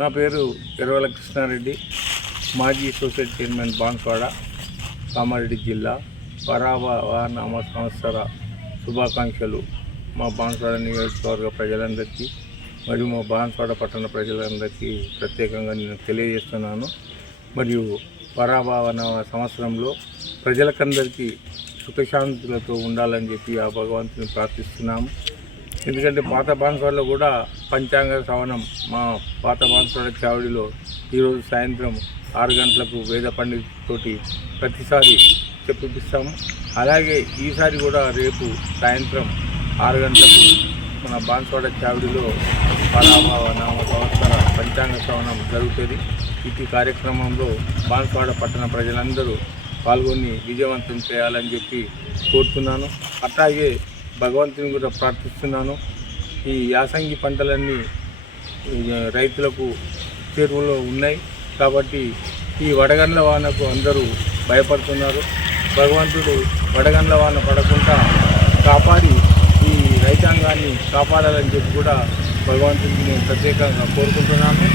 నా పేరు ఎర్రవల కృష్ణారెడ్డి, మాజీ సొసైటీ చైర్మన్ బాన్స్వాడ, కామారెడ్డి జిల్లా. పరాభవ సంవత్సర శుభాకాంక్షలు మా బాన్స్వాడ నియోజకవర్గ ప్రజలందరికీ మరియు మా బాన్స్వాడ పట్టణ ప్రజలందరికీ ప్రత్యేకంగా నేను తెలియజేస్తున్నాను. మరియు పరాభవ సంవత్సరంలో ప్రజలకందరికీ సుఖశాంతులతో ఉండాలని చెప్పి ఆ భగవంతుని ప్రార్థిస్తున్నాము. ఎందుకంటే పాత బాన్స్వాడలో కూడా పంచాంగ శ్రవణం మా పాత బాన్స్వాడ చావడిలో ఈరోజు సాయంత్రం 6 గంటలకు వేద పండితుతోటి ప్రతిసారి చెప్పిస్తాము. అలాగే ఈసారి కూడా రేపు సాయంత్రం 6 గంటలకు మన బాన్స్వాడ చావడిలో పరాభవ సంవత్సర పంచాంగ శ్రవణం జరుగుతుంది. ఇటు కార్యక్రమంలో బాన్స్వాడ పట్టణ ప్రజలందరూ పాల్గొని విజయవంతం చేయాలని చెప్పి కోరుతున్నాను. అట్లాగే భగవంతుని కూడా ప్రార్థిస్తున్నాను. ఈ యాసంగి పంటలన్నీ రైతులకు చెరువులో ఉన్నాయి కాబట్టి ఈ వడగండ్ల వానకు అందరూ భయపడుతున్నారు. భగవంతుడు వడగండ్ల వాన పడకుండా కాపాడి ఈ రైతాంగాన్ని కాపాడాలని చెప్పి కూడా భగవంతుడిని నేను ప్రత్యేకంగా కోరుకుంటున్నాను.